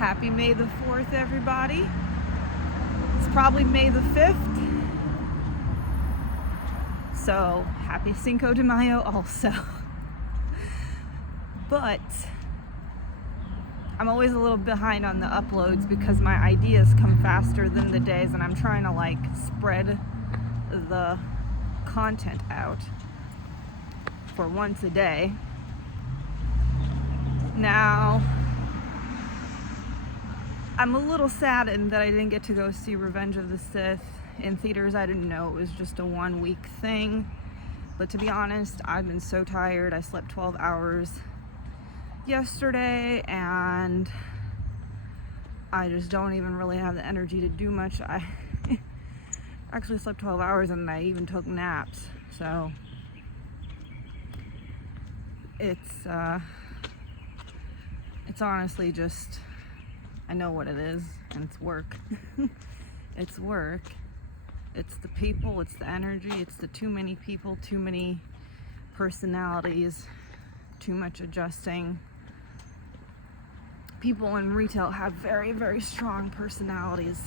Happy May the 4th, everybody. It's probably May the 5th. So, happy Cinco de Mayo also. But I'm always a little behind on the uploads because my ideas come faster than the days, and I'm trying to spread the content out for once a day. Now, I'm a little saddened that I didn't get to go see Revenge of the Sith in theaters. I didn't know it was just a 1-week thing. But to be honest, I've been so tired. I slept 12 hours yesterday and I just don't even really have the energy to do much. I actually slept 12 hours and I even took naps. So it's honestly just, I know what it is, and it's work. It's work. It's the people, it's the energy, it's the too many people, too many personalities, too much adjusting. People in retail have very, very strong personalities.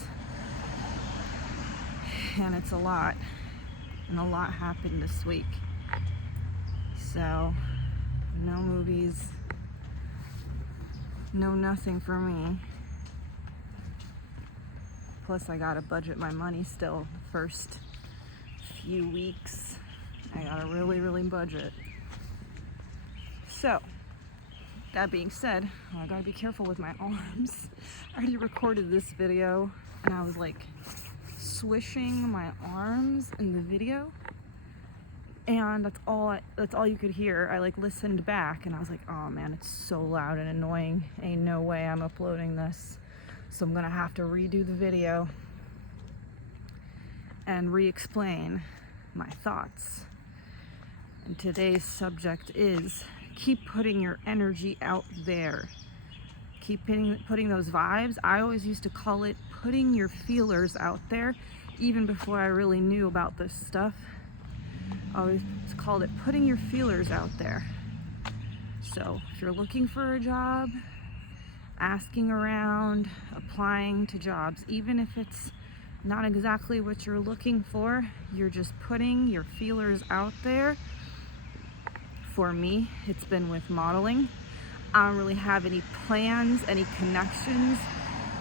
And it's a lot. And a lot happened this week. So, no movies, no nothing for me. Plus I gotta budget my money still. First few weeks, I gotta really budget. So, that being said, I gotta be careful with my arms. I already recorded this video and I was swishing my arms in the video, and that's all you could hear. I listened back and I was like, oh man, it's so loud and annoying. Ain't no way I'm uploading this. So I'm gonna have to redo the video and re-explain my thoughts. And today's subject is keep putting your energy out there. Keep putting those vibes. I always used to call it putting your feelers out there, even before I really knew about this stuff. I always called it putting your feelers out there. So if you're looking for a job, asking around, applying to jobs, even if it's not exactly what you're looking for, you're just putting your feelers out there. For me, it's been with modeling. I don't really have any plans, any connections,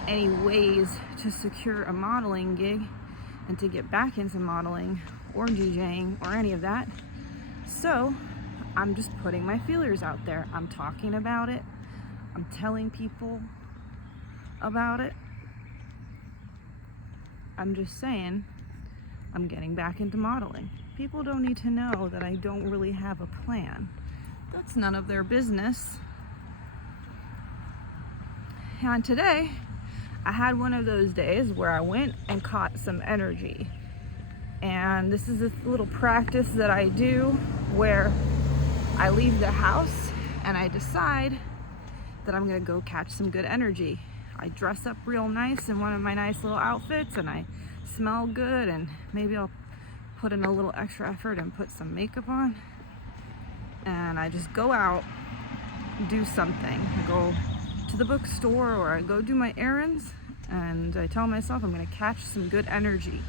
any ways to secure a modeling gig and to get back into modeling or DJing or any of that. So I'm just putting my feelers out there. I'm talking about it. I'm telling people about it. I'm just saying I'm getting back into modeling. People don't need to know that I don't really have a plan. That's none of their business. And today, I had one of those days where I went and caught some energy. And this is a little practice that I do where I leave the house and I decide that I'm gonna go catch some good energy. I dress up real nice in one of my nice little outfits and I smell good, and maybe I'll put in a little extra effort and put some makeup on, and I just go out, do something. I go to the bookstore or I go do my errands, and I tell myself I'm gonna catch some good energy.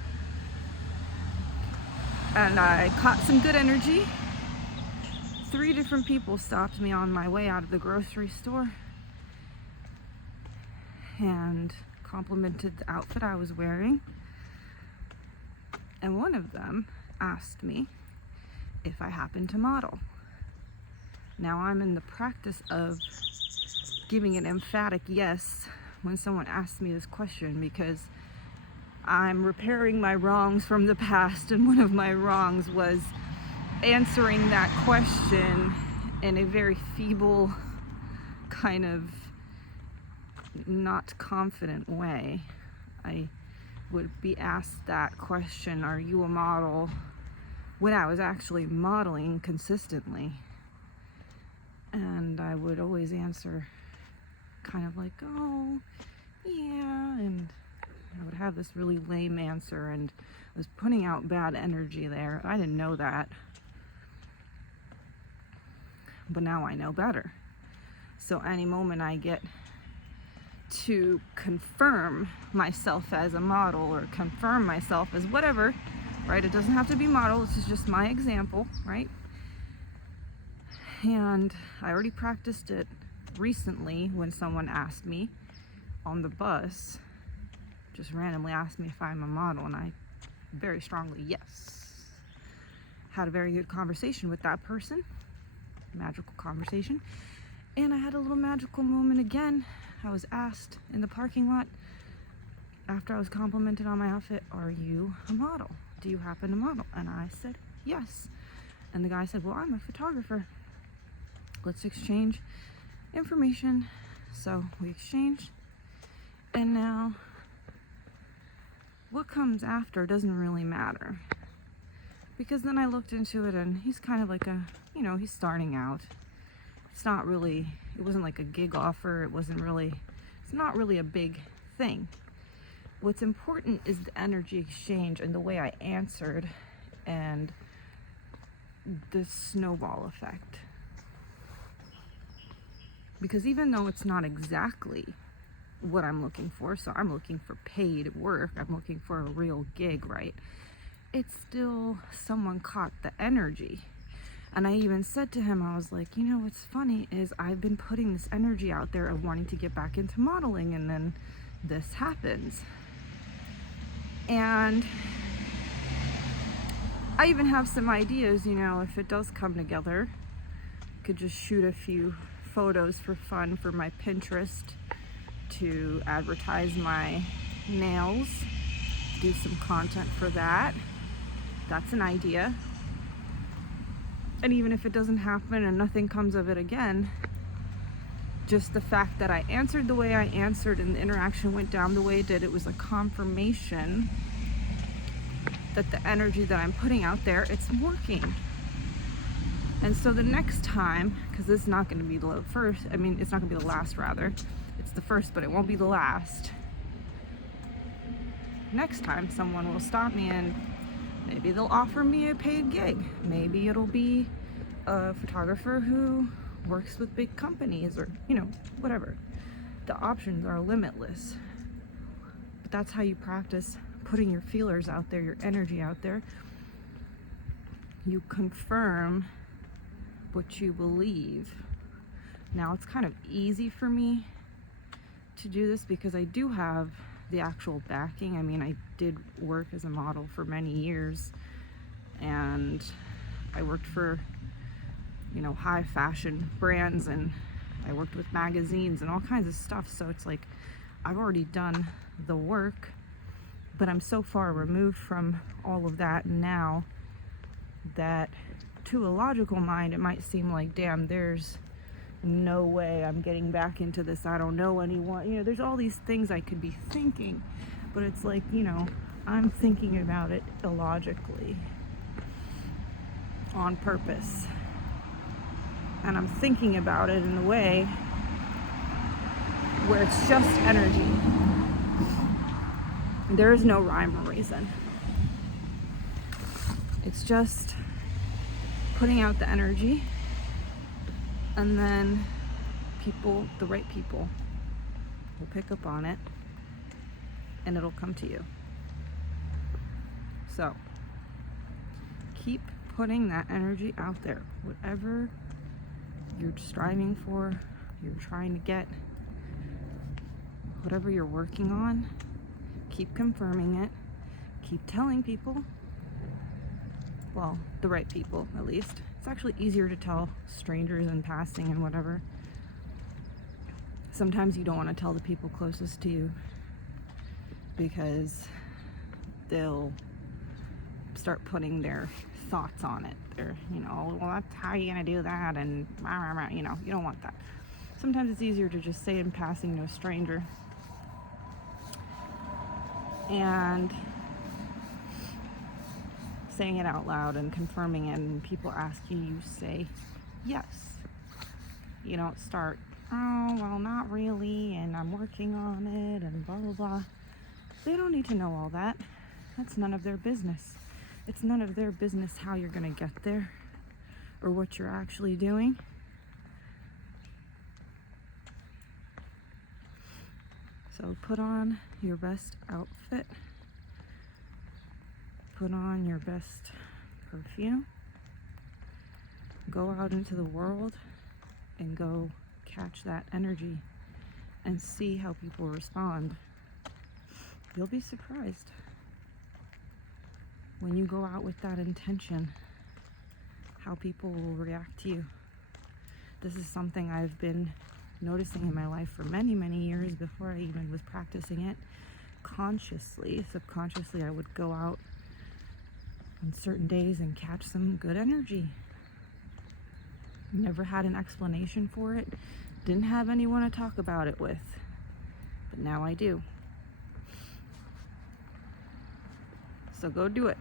And I caught some good energy. 3 different people stopped me on my way out of the grocery store and complimented the outfit I was wearing. And one of them asked me if I happened to model. Now I'm in the practice of giving an emphatic yes when someone asks me this question, because I'm repairing my wrongs from the past, and one of my wrongs was answering that question in a very feeble, kind of not confident way. I would be asked that question, are you a model, when I was actually modeling consistently. And I would always answer kind of oh, yeah, and I would have this really lame answer, and I was putting out bad energy there. I didn't know that. But now I know better. So any moment I get to confirm myself as a model or confirm myself as whatever, right? It doesn't have to be model. This is just my example, right? And I already practiced it recently when someone asked me on the bus, just randomly asked me if I'm a model, and I very strongly yes. Had a very good conversation with that person, magical conversation. And I had a little magical moment again. I was asked in the parking lot after I was complimented on my outfit, are you a model? Do you happen to model? And I said, yes. And the guy said, well, I'm a photographer. Let's exchange information. So we exchanged. And now what comes after doesn't really matter. Because then I looked into it, and he's kind of like a, he's starting out. It's not really, it wasn't like a gig offer. It's not really a big thing. What's important is the energy exchange and the way I answered and the snowball effect. Because even though it's not exactly what I'm looking for, so I'm looking for paid work, I'm looking for a real gig, right? It's still someone caught the energy. And I even said to him, I was like, what's funny is I've been putting this energy out there of wanting to get back into modeling, and then this happens. And I even have some ideas, if it does come together, I could just shoot a few photos for fun for my Pinterest to advertise my nails, do some content for that. That's an idea. And even if it doesn't happen and nothing comes of it again, just the fact that I answered the way I answered and the interaction went down the way it did, it was a confirmation that the energy that I'm putting out there, it's working. And so the next time, because this is not going to be the first, it's not going to be the last rather, it's the first, but it won't be the last. Next time someone will stop me and maybe they'll offer me a paid gig. Maybe it'll be a photographer who works with big companies or, whatever. The options are limitless. But that's how you practice putting your feelers out there, your energy out there. You confirm what you believe. Now, it's kind of easy for me to do this because I do have the actual backing. I did work as a model for many years, and I worked for, high fashion brands, and I worked with magazines and all kinds of stuff. So it's like I've already done the work, but I'm so far removed from all of that now that to a logical mind, it might seem like, damn, there's no way I'm getting back into this. I don't know anyone. There's all these things I could be thinking, but it's like, I'm thinking about it illogically on purpose. And I'm thinking about it in a way where it's just energy. There is no rhyme or reason. It's just putting out the energy, and then people, the right people, will pick up on it, and it'll come to you. So, keep putting that energy out there. Whatever you're striving for, you're trying to get, whatever you're working on, keep confirming it. Keep telling people. Well, the right people, at least. It's actually easier to tell strangers in passing and whatever. Sometimes you don't want to tell the people closest to you because they'll start putting their thoughts on it. They're, well, that's how you're going to do that, and, you don't want that. Sometimes it's easier to just say in passing to a stranger. And saying it out loud and confirming it, and people ask you, you say yes. You don't start, oh, well, not really, and I'm working on it, and blah, blah, blah. They don't need to know all that. That's none of their business. It's none of their business how you're going to get there or what you're actually doing. So put on your best outfit, put on your best perfume, go out into the world and go catch that energy and see how people respond. You'll be surprised when you go out with that intention how people will react to you. This is something I've been noticing in my life for many, many years before I even was practicing it consciously. Subconsciously, I would go out on certain days and catch some good energy. Never had an explanation for it. Didn't have anyone to talk about it with. But now I do. So go do it.